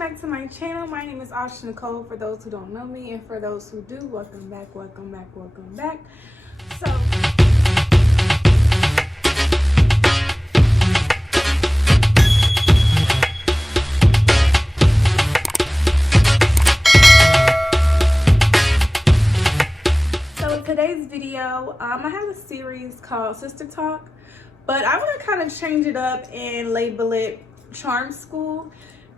back to my channel. My name is Asha Nicole, for those who don't know me, and for those who do, welcome back, welcome back, welcome back. So today's video, I have a series called Sister Talk, but I want to kind of change it up and label it Charm School.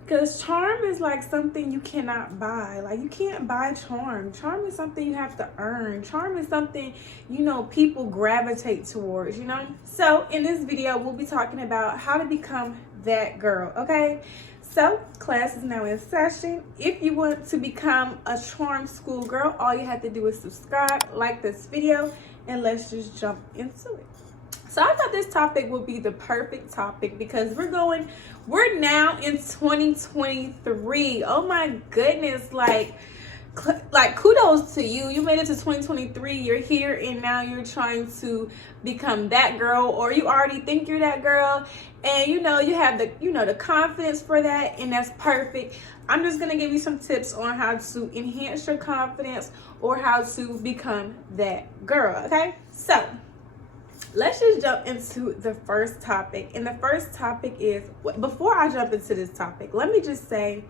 Because charm is like something you cannot buy. Like, you can't buy charm. Charm is something you have to earn. Charm is something, people gravitate towards, So in this video, we'll be talking about how to become that girl, okay? So class is now in session. If you want to become a Charm School girl, all you have to do is subscribe, like this video, and let's just jump into it. So I thought this topic would be the perfect topic because we're now in 2023. Oh my goodness, like kudos to you. You made it to 2023. You're here and now you're trying to become that girl, or you already think you're that girl, and you have the confidence for that, and that's perfect. I'm just gonna give you some tips on how to enhance your confidence or how to become that girl, okay? So let's just jump into the first topic. And the first topic is, before I jump into this topic, let me just say,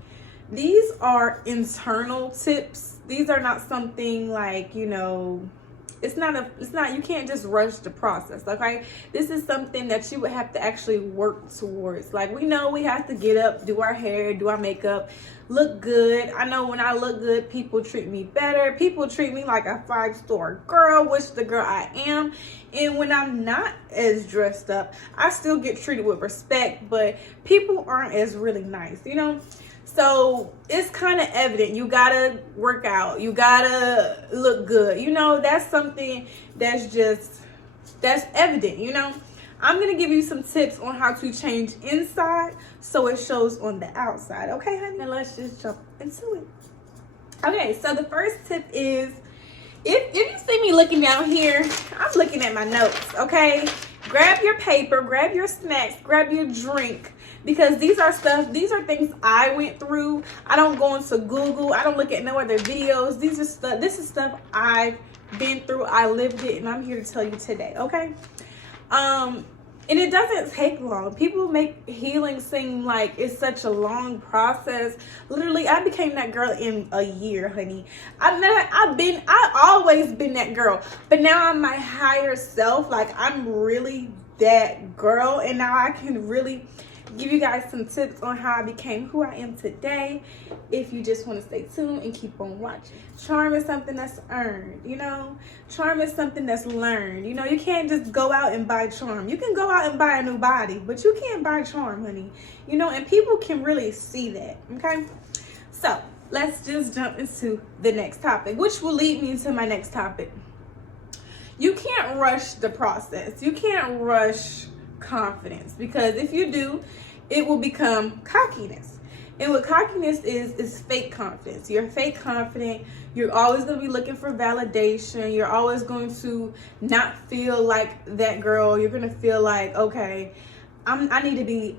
these are internal tips. These are not something like, it's not, you can't just rush the process, okay? This is something that you would have to actually work towards. Like, we know we have to get up, do our hair, do our makeup, look good. I know when I look good, people treat me better. People treat me like a 5-star girl, which the girl I am. And when I'm not as dressed up, I still get treated with respect, but people aren't as really nice, So it's kind of evident. You gotta work out. You gotta look good. That's something that's evident, I'm gonna give you some tips on how to change inside so it shows on the outside. Okay, honey? Now let's just jump into it. Okay, so the first tip is, if you see me looking down here, I'm looking at my notes, okay? Grab your paper, grab your snacks, grab your drink, because these are things I went through. I don't go into Google. I don't look at no other videos. This is stuff I've been through. I lived it, and I'm here to tell you today, okay? And it doesn't take long. People make healing seem like it's such a long process. Literally, I became that girl in a year, honey. I've always been that girl, but now I'm my higher self. Like, I'm really that girl, and now I can really give you guys some tips on how I became who I am today, if you just want to stay tuned and keep on watching. Charm is something that's earned, Charm is something that's learned. You can't just go out and buy charm. You can go out and buy a new body, but you can't buy charm, honey. And people can really see that, okay? So let's just jump into the next topic, which will lead me into my next topic. You can't rush the process. You can't rush confidence, because if you do, it will become cockiness. And what cockiness is fake confidence. You're fake confident. You're always going to be looking for validation. You're always going to not feel like that girl. You're going to feel like, okay, I need to be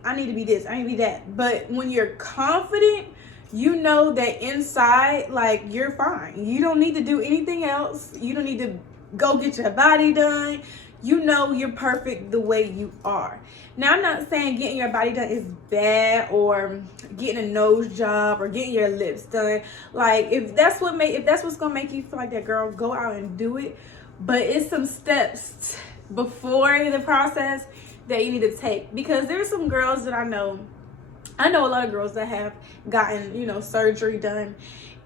this, I need to be that. But when you're confident, you know that inside, like, you're fine. You don't need to do anything else. You don't need to go get your body done. You're perfect the way you are. Now, I'm not saying getting your body done is bad, or getting a nose job, or getting your lips done. Like, if that's what's gonna make you feel like that girl, go out and do it. But it's some steps before the process that you need to take, because there's some girls that I know a lot of girls that have gotten, surgery done,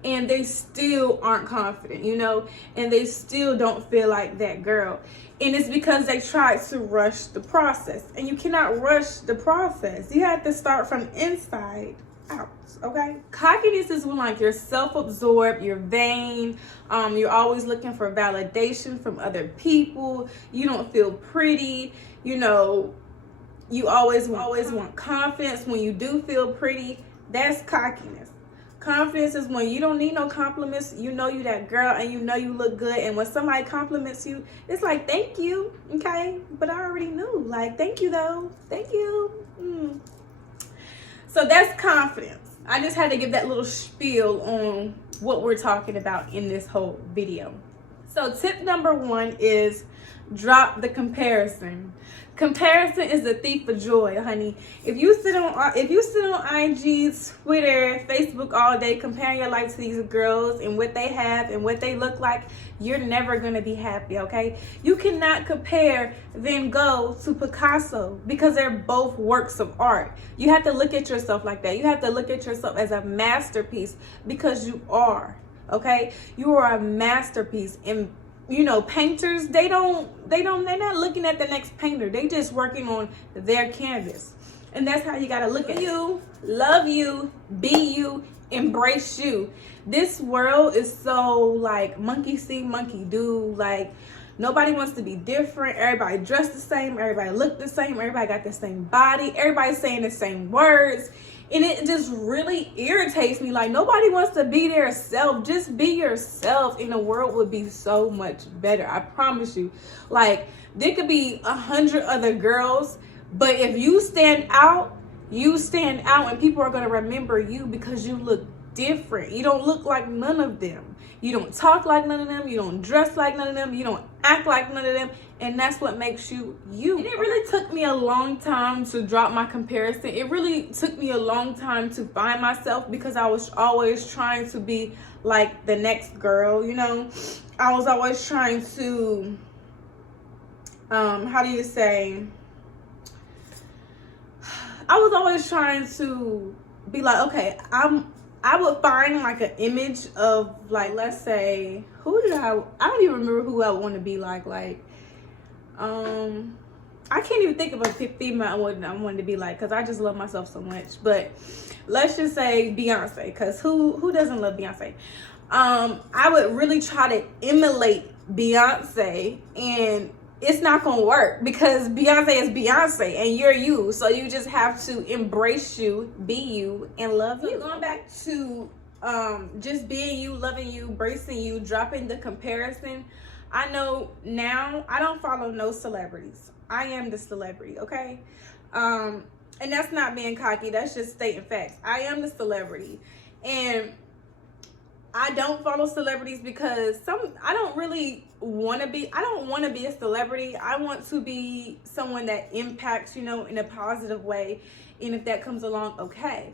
and they still aren't confident, and they still don't feel like that girl. And it's because they tried to rush the process. And you cannot rush the process. You have to start from inside out, okay? Cockiness is when, like, you're self-absorbed, you're vain, you're always looking for validation from other people, you don't feel pretty, you always want confidence when you do feel pretty. That's cockiness. Confidence is when you don't need no compliments. You that girl, and you look good. And when somebody compliments you, it's like, thank you, okay? But I already knew. Like, thank you, though. Thank you. So that's confidence. I just had to give that little spiel on what we're talking about in this whole video. So tip number 1 is drop the comparison. Comparison is the thief of joy, honey. If you sit on IG, Twitter, Facebook all day comparing your life to these girls and what they have and what they look like, you're never gonna be happy, okay? You cannot compare Van Gogh to Picasso because they're both works of art. You have to look at yourself like that. You have to look at yourself as a masterpiece because you are, okay? You are a masterpiece. And you know, painters, they're not looking at the next painter. They just working on their canvas. And that's how you gotta look at you, love you, be you, embrace you. This world is so like monkey see, monkey do. Like nobody wants to be different. Everybody dressed the same. Everybody look the same. Everybody got the same body. Everybody's saying the same words. And it just really irritates me. Like nobody wants to be their self. Just be yourself and the world would be so much better. I promise you. Like there could be 100 other girls, but if you stand out and people are going to remember you because you look different. You don't look like none of them. You don't talk like none of them. You don't dress like none of them. You don't act like none of them. And that's what makes you you. And it really took me a long time to drop my comparison. It really took me a long time to find myself because I was always trying to be like the next girl, you know. I was always trying to, how do you say? I was always trying to be like, okay, I would find like an image of like, let's say, I don't even remember who I want to be like, I can't even think of a female I wanted to be like, because I just love myself so much. But let's just say Beyonce, because who doesn't love Beyonce? I would really try to emulate Beyonce, and it's not gonna work because Beyonce is Beyonce and you're you. So you just have to embrace you, be you, and love you. Going back to just being you, loving you, embracing you, dropping the comparison. I know now I don't follow no celebrities. I am the celebrity, okay? And that's not being cocky, that's just stating facts. I am the celebrity. And I don't follow celebrities because I don't want to be a celebrity. I want to be someone that impacts, you know, in a positive way. And if that comes along, okay.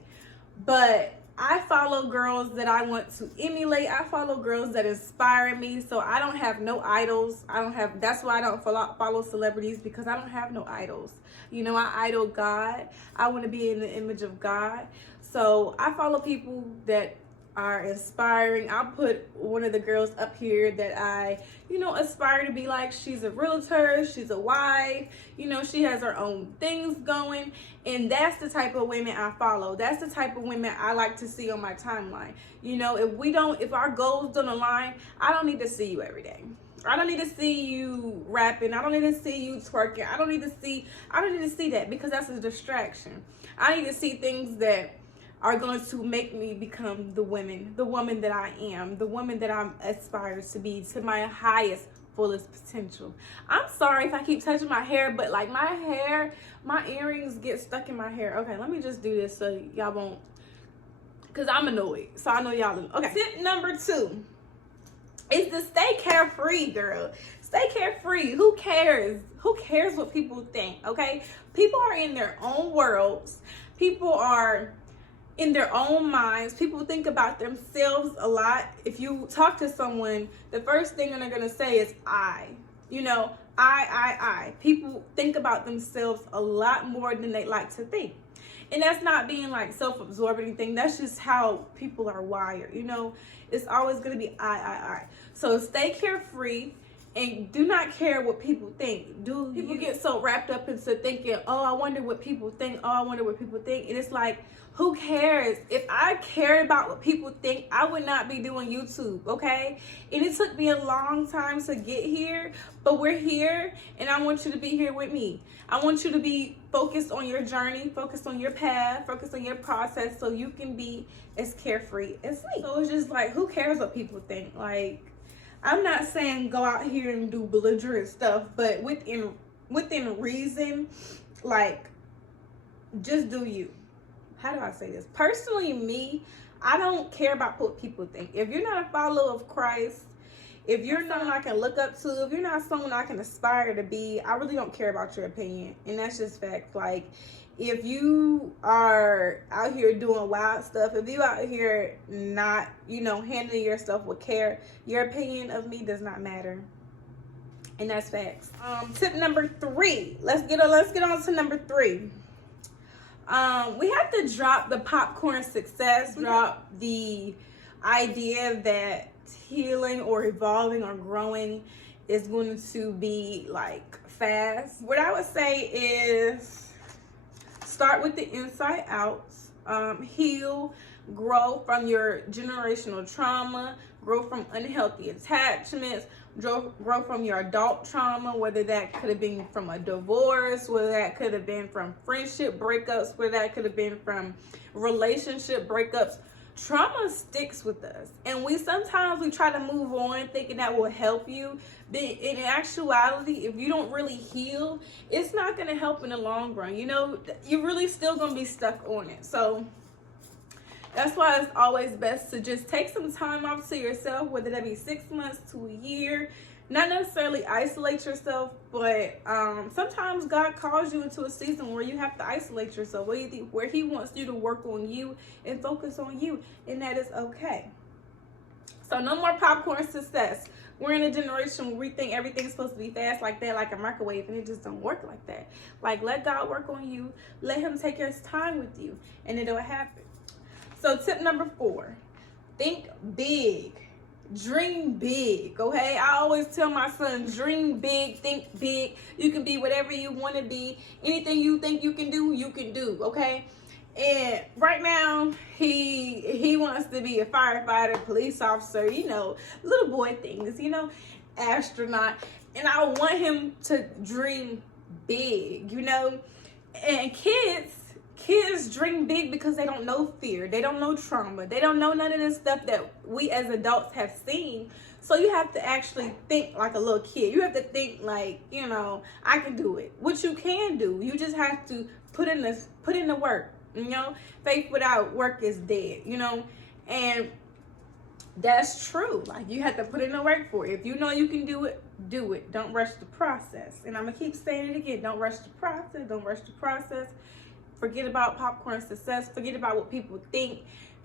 But I follow girls that I want to emulate. I follow girls that inspire me. So I don't have no idols. That's why I don't follow celebrities, because I don't have no idols. You know, I idol God. I want to be in the image of God. So I follow people that are inspiring. I'll put one of the girls up here that I, you know, aspire to be like. She's a realtor, she's a wife, you know, she has her own things going, and that's the type of women I follow. That's the type of women I like to see on my timeline. You know, if our goals don't align, I don't need to see you every day. I don't need to see you rapping. I don't need to see you twerking. I don't need to see that, because that's a distraction. I need to see things that are going to make me become the woman that I am, the woman that I'm aspired to be, to my highest, fullest potential. I'm sorry if I keep touching my hair, but like my earrings get stuck in my hair. Okay, let me just do this so y'all won't, because I'm annoyed. So I know y'all. Okay, tip number 2 is to stay carefree, girl. Stay carefree. Who cares? Who cares what people think, okay? People are in their own worlds. People are in their own minds. People think about themselves a lot. If you talk to someone, the first thing they're gonna say is I. You know, I. People think about themselves a lot more than they like to think. And that's not being like self-absorbed or anything. That's just how people are wired. You know, it's always gonna be I. So stay carefree and do not care what people think. People get so wrapped up into thinking, oh, I wonder what people think. Oh, I wonder what people think. And it's like, who cares? If I cared about what people think, I would not be doing YouTube, okay? And it took me a long time to get here, but we're here, and I want you to be here with me. I want you to be focused on your journey, focused on your path, focused on your process, so you can be as carefree as me. So it's just like, who cares what people think? Like, I'm not saying go out here and do belligerent stuff, but within reason, like, just do you. how do I say this? Personally, me, I don't care about what people think. If you're not a follower of Christ, if you're not someone I can look up to, if you're not someone I can aspire to be, I really don't care about your opinion. And that's just fact. Like, if you are out here doing wild stuff, if you out here not, you know, handling yourself with care, your opinion of me does not matter. And that's facts. Tip number 3. Let's get on to number 3. We have to drop the popcorn success, drop the idea that healing or evolving or growing is going to be like fast. What I would say is start with the inside out, heal, grow from your generational trauma, grow from unhealthy attachments, grow from your adult trauma, whether that could have been from a divorce, whether that could have been from friendship breakups, whether that could have been from relationship breakups. Trauma sticks with us, and sometimes we try to move on thinking that will help you, but in actuality, if you don't really heal, it's not going to help in the long run. You know, you're really still going to be stuck on it. So that's why it's always best to just take some time off to yourself, whether that be 6 months to a year. Not necessarily isolate yourself, but sometimes God calls you into a season where you have to isolate yourself, where he wants you to work on you and focus on you, and that is okay. So no more popcorn success. We're in a generation where we think everything's supposed to be fast like that, like a microwave, and it just don't work like that. Like, let God work on you. Let him take his time with you, and it'll happen. So tip number 4, think big. Dream big, okay? I always tell my son, dream big, think big. You can be whatever you want to be. Anything you think you can do, okay? And right now, he wants to be a firefighter, police officer, you know, little boy things, you know, astronaut. And I want him to dream big, you know? And kids dream big because they don't know fear. They don't know trauma. They don't know none of this stuff that we as adults have seen. So you have to actually think like a little kid. You have to think like, you know, I can do it. What you can do, you just have to put in the work, you know? Faith without work is dead, you know? And that's true. Like, you have to put in the work for it. If you know you can do it, do it. Don't rush the process. And I'm going to keep saying it again. Don't rush the process. Don't rush the process. Forget about popcorn success. Forget about what people think.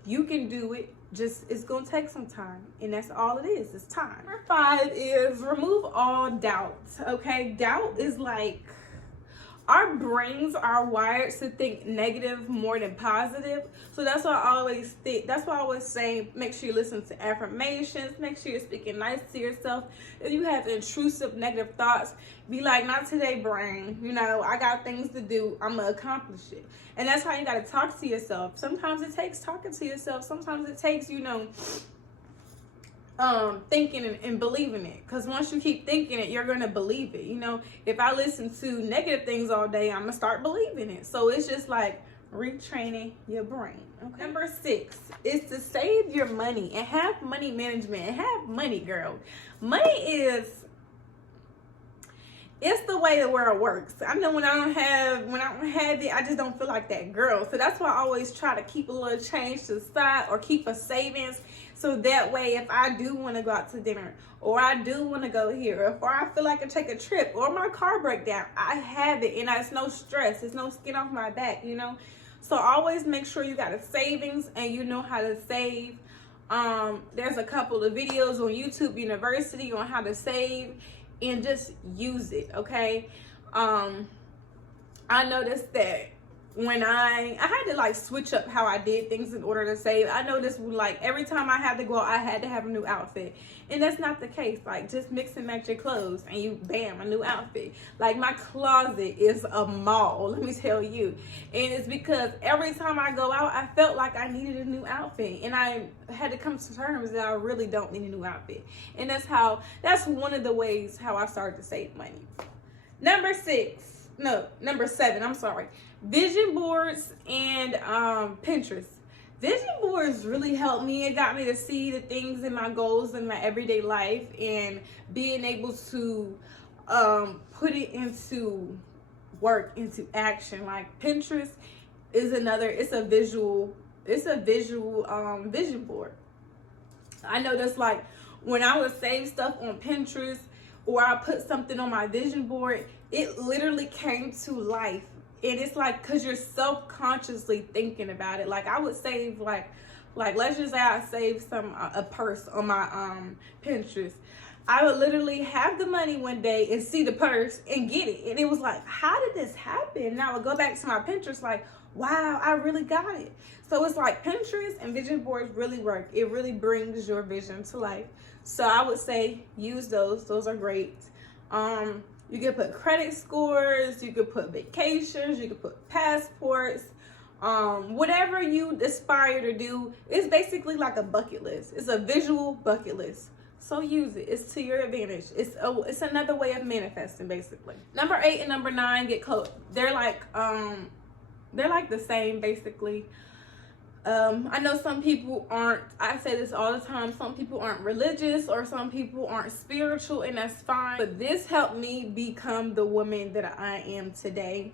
You can do it. Just, it's going to take some time. And that's all it is. It's time. Number 5 is remove all doubt. Okay? Doubt is like, our brains are wired to think negative more than positive. So that's why I always think, that's why I always say, make sure you listen to affirmations. Make sure you're speaking nice to yourself. If you have intrusive negative thoughts, be like, not today, brain. You know, I got things to do. I'm going to accomplish it. And that's how you got to talk to yourself. Sometimes it takes talking to yourself. Sometimes it takes, you know, thinking and believing it, because once you keep thinking it, you're gonna believe it. You know, if I listen to negative things all day, I'm gonna start believing it. So it's just like retraining your brain. Okay. Number 6 is to save your money and have money management and have money, girl. Money is, it's the way the world works. I know when I don't have it, I just don't feel like that girl. So that's why I always try to keep a little change to the side or keep a savings. So that way, if I do want to go out to dinner, or I do want to go here, or I feel like I take a trip, or my car break down, I have it, and it's no stress. It's no skin off my back, you know? So always make sure you got a savings and you know how to save. There's a couple of videos on YouTube University on how to save, and just use it, okay? I noticed that when I had to like switch up how I did things in order to save. I noticed like every time I had to go out, I had to have a new outfit, and that's not the case. Like, just mix and match your clothes and you bam, a new outfit. Like, my closet is a mall, let me tell you. And it's because every time I go out, I felt like I needed a new outfit, and I had to come to terms that I really don't need a new outfit. And that's one of the ways how I started to save money. Number 7, I'm sorry. Vision boards and Pinterest. Vision boards really helped me. It got me to see the things and my goals in my everyday life, and being able to put it into work, into action. Like, Pinterest is another. It's a visual vision board. I know that's like when I would save stuff on Pinterest or I put something on my vision board, it literally came to life. And it's like, cause you're self-consciously thinking about it. Like I would save like let's just say I saved a purse on my Pinterest. I would literally have the money one day and see the purse and get it. And it was like, how did this happen? And I would go back to my Pinterest like, wow, I really got it. So it's like Pinterest and vision boards really work. It really brings your vision to life. So I would say use those. Those are great. You can put credit scores, you could put vacations, you could put passports, whatever you aspire to do. It's basically like a bucket list. It's a visual bucket list. So use it. It's to your advantage. It's another way of manifesting, basically. Number 8 and number 9 get close. They're like the same, basically. I know some people aren't, I say this all the time, some people aren't religious or some people aren't spiritual, and that's fine. But this helped me become the woman that I am today,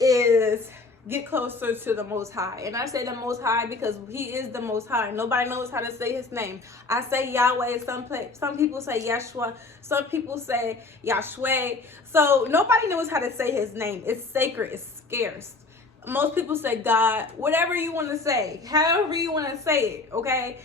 is get closer to the Most High. And I say the Most High because He is the Most High. Nobody knows how to say His name. I say Yahweh. Some people say Yeshua. Some people say Yahshua. So nobody knows how to say His name. It's sacred. It's scarce. Most people say God. Whatever you want to say. However you want to say it. Okay?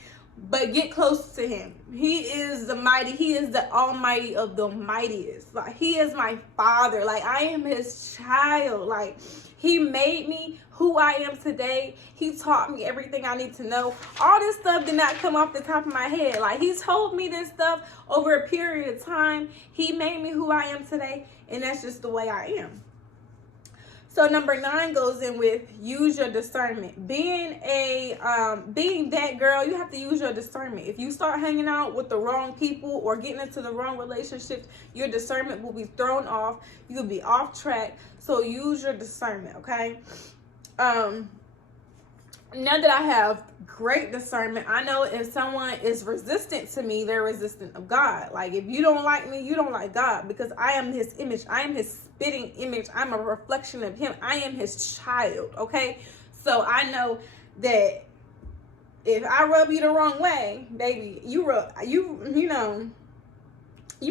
But get close to Him. He is the mighty. He is the almighty of the mightiest. Like, He is my Father. Like, I am His child. Like, He made me who I am today. He taught me everything I need to know. All this stuff did not come off the top of my head. Like, He told me this stuff over a period of time. He made me who I am today. And that's just the way I am. So number 9 goes in with use your discernment. Being that girl, you have to use your discernment. If you start hanging out with the wrong people or getting into the wrong relationships, your discernment will be thrown off. You'll be off track. So use your discernment, okay? Now that I have great discernment, I know if someone is resistant to me, they're resistant of God. Like, if you don't like me, you don't like God, because I am His image. I am His spitting image. I'm a reflection of Him. I am His child, okay? So I know that if I rub you the wrong way, baby, you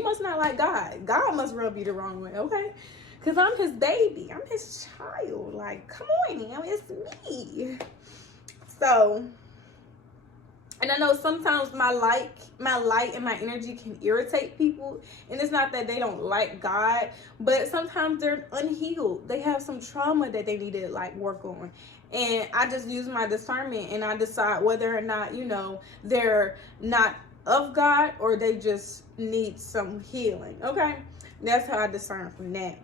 must not like God. God must rub you the wrong way, okay? Because I'm His baby. I'm His child. Like, come on, it's me. So, and I know sometimes my light and my energy can irritate people. And it's not that they don't like God, but sometimes they're unhealed. They have some trauma that they need to like work on. And I just use my discernment and I decide whether or not, they're not of God or they just need some healing. Okay? That's how I discern from that.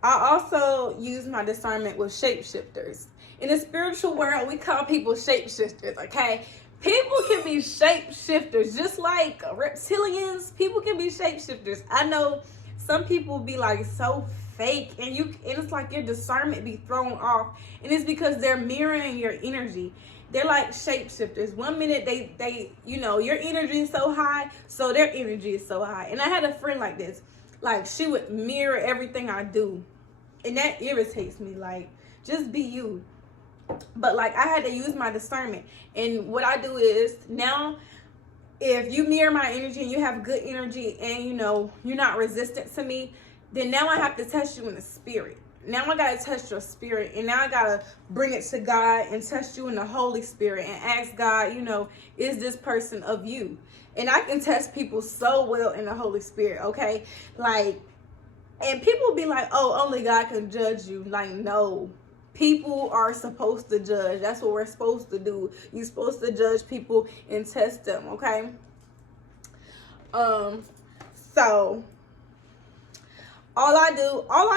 I also use my discernment with shapeshifters. In the spiritual world, we call people shapeshifters, okay? People can be shapeshifters, just like reptilians. People can be shapeshifters. I know some people be like so fake, and it's like your discernment be thrown off, and it's because they're mirroring your energy. They're like shapeshifters. 1 minute they your energy is so high, so their energy is so high. And I had a friend like this. Like, she would mirror everything I do, and that irritates me. Like, just be you. But like, I had to use my discernment. And what I do is, now if you mirror my energy and you have good energy and you're not resistant to me, then now I have to test you in the spirit. Now I gotta test your spirit, and now I gotta bring it to God and test you in the Holy Spirit and ask God, is this person of you? And I can test people so well in the Holy Spirit, okay? Like, and people be like, oh, only God can judge you. Like, no. People are supposed to judge. That's what we're supposed to do. You're supposed to judge people and test them, okay? So all I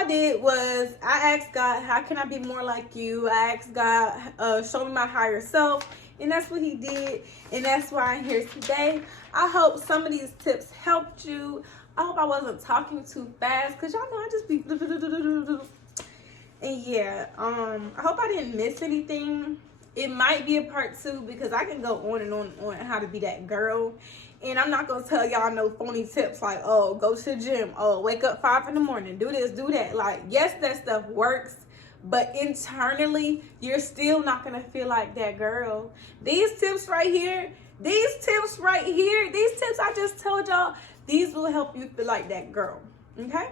did was I asked God, how can I be more like you? I asked God, show me my higher self. And that's what He did. And that's why I'm here today. I hope some of these tips helped you. I hope I wasn't talking too fast, because y'all know I just be... And yeah, I hope I didn't miss anything. It might be a part 2, because I can go on and on how to be that girl. And I'm not going to tell y'all no phony tips like, oh, go to the gym. Oh, wake up 5 in the morning. Do this, do that. Like, yes, that stuff works. but internally, you're still not going to feel like that girl. These tips right here, these tips I just told y'all, these will help you feel like that girl, okay?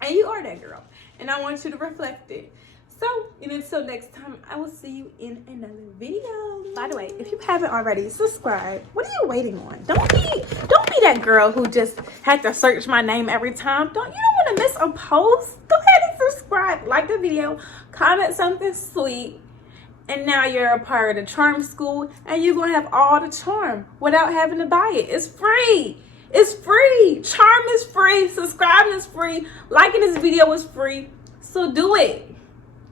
And you are that girl. And I want you to reflect it. So, until next time, I will see you in another video. By the way, if you haven't already, subscribe. What are you waiting on? Don't be that girl who just had to search my name every time. You don't want to miss a post. Go ahead and subscribe. Like the video. Comment something sweet. And now you're a part of the charm school. And you're going to have all the charm without having to buy it. It's free. It's free. Charm is free. Subscribing is free. Liking this video is free. So do it.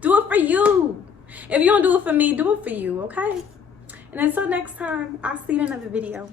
Do it for you. If you don't do it for me, do it for you, okay? And until next time, I'll see you in another video.